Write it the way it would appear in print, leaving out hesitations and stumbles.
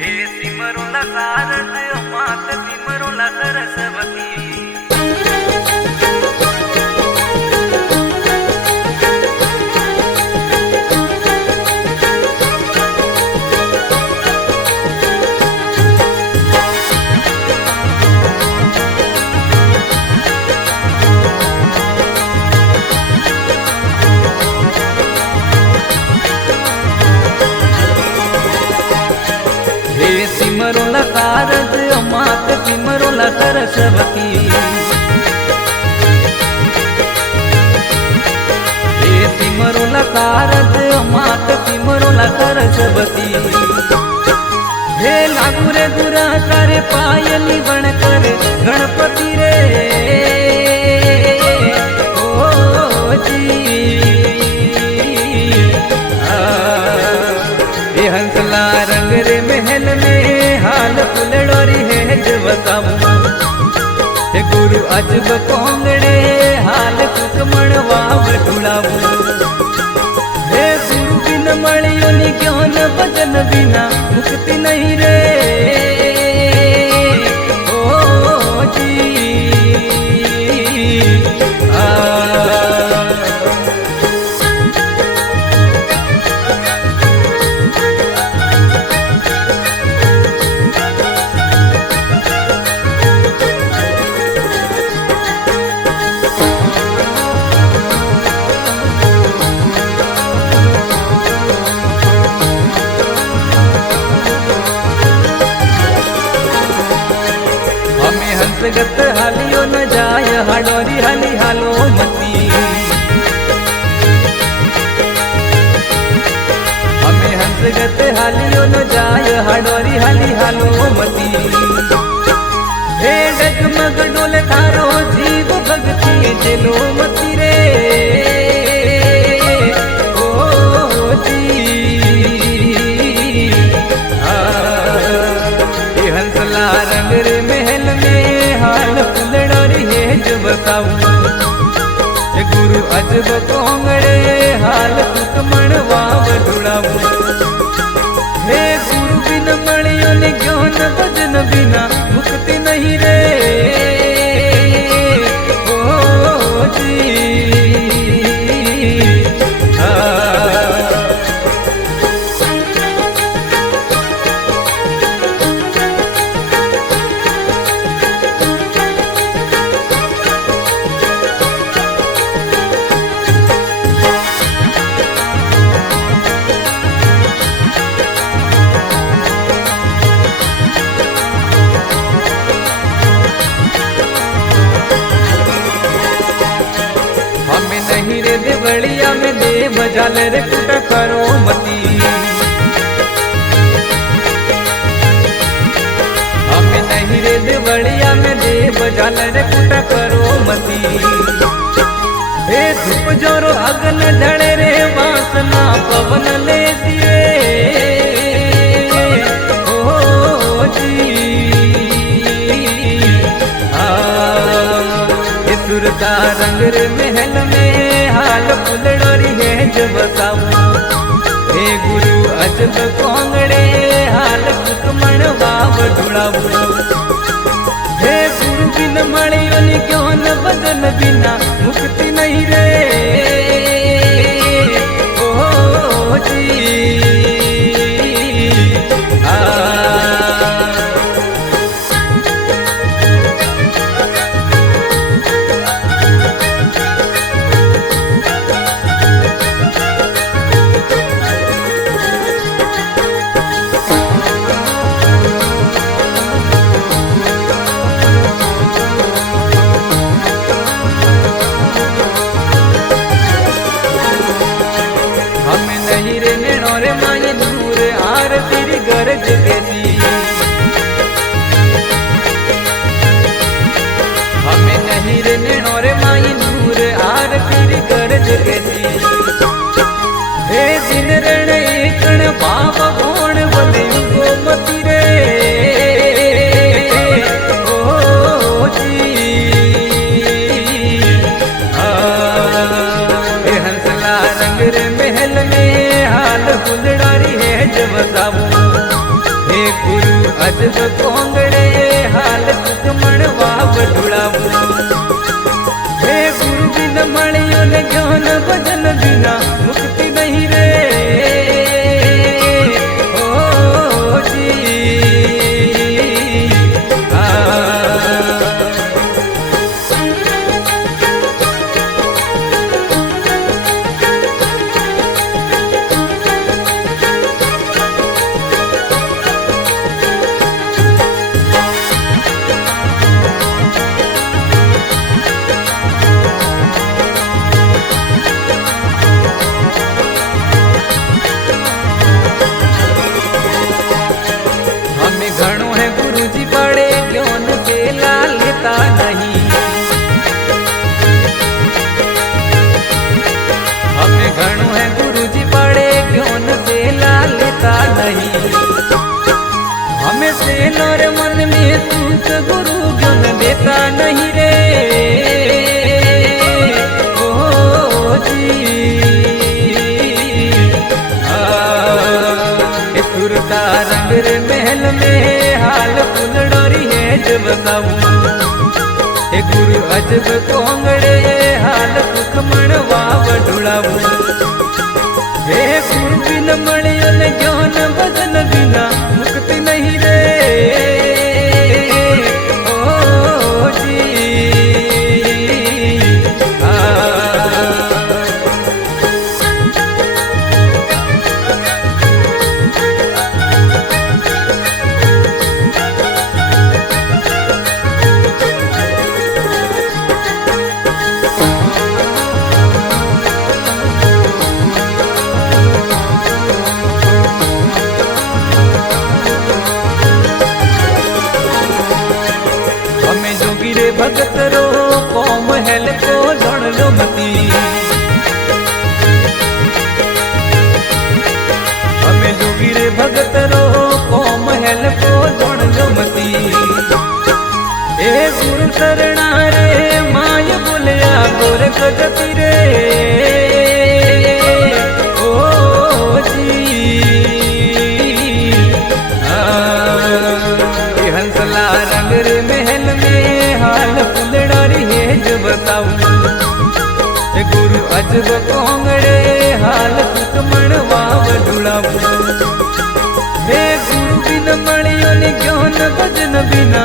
हे सिमरोला सारद मात सिमरोला सरस्वती। सिमरोला शारद मात सिमरोला सरस्वती। हे सिमरोला शारद मात सिमरोला सरस्वती। हे लागू रे गुरा करे पायली बण करे गणपति रे ओ जी। हंसला रंग रे महल में हाल फुलड़ोरी है जवताऊ। हे गुरु अजब कोंगड़े हाल कुकमण वाव ढूंढाऊ। हे गुरु बिन मणियों नि ज्ञान भजन बिना मुक्ति नहीं रे ओ जी। हंसगत हालियो न जाय हाडोरी हाली हालो मती। हमें हंसगत हालियो न जाय हाडोरी हाली हालो मती। हे डगमग डोले थारो जीव भगती जेलो मती रे ओ जी। हंसला रंग रे महल में हाल फुलड़ोरी है जवताऊ। गुरु अजब कोंगड़े हाल कुकमण वाव ढूंढाऊ। हे गुरु बिन मणियों ने ज्ञान भजन बिना मुक्ति नहीं रे ओ जी। देवड़िया में दे बजाल रे कुट करो मती। हमें नहीं रे देवड़िया में दे बजाल रे कुट करो मती। हे धूप जोरो अगन झड़े रे वासना पवन ले दिए ओ जी। सुरता रंग रे महल में हाल फुलड़ोरी है जवताऊ। हे गुरु अजब कोंगड़े हाल कुकमण वाव ढूंढाऊ। हे गुरु बिन मणियों नि ज्ञान भजन बिना मुक्ति नहीं रे ओ जी। गुरु अजब कोंगड़े हाल कुकमण वाव ढुड़ावू हे गुरु बिन मणियों ने ज्ञान भजन बिना मुक्ति नहीं रे ओ जी घणो है गुरु जी बड़े ज्ञान के लेता नहीं हमें घणो है गुरु जी बड़े ज्ञान के लेता नहीं हमें से नर मन में सुख गुरु ज्ञान देता नहीं रे ओ जी सुरता रंग रे महल में हाल फुलडोरी है जब बताऊं हे गुरु अजब कोंगड़े हाल कुकमण वाव ढुड़ावू हे गुरु बिन मणियों ज्ञान भजन बिना मुक्ति नहीं रे ओ जी भगत रो कौम हेल को जण लो मती हमें जोगी रे भगत रो कौम हेल को जण लो मती ए गुरु शरणा रे माय बोलिया गोर गजती रे ओ जी हंसला रंग रे महल में हाल फुलडोरी है जो बताऊं गुरु अजब कोंगड़े हाल कुकमण वाव ढुड़ावू हे गुरु बिन मणियों ने ज्ञान भजन बिना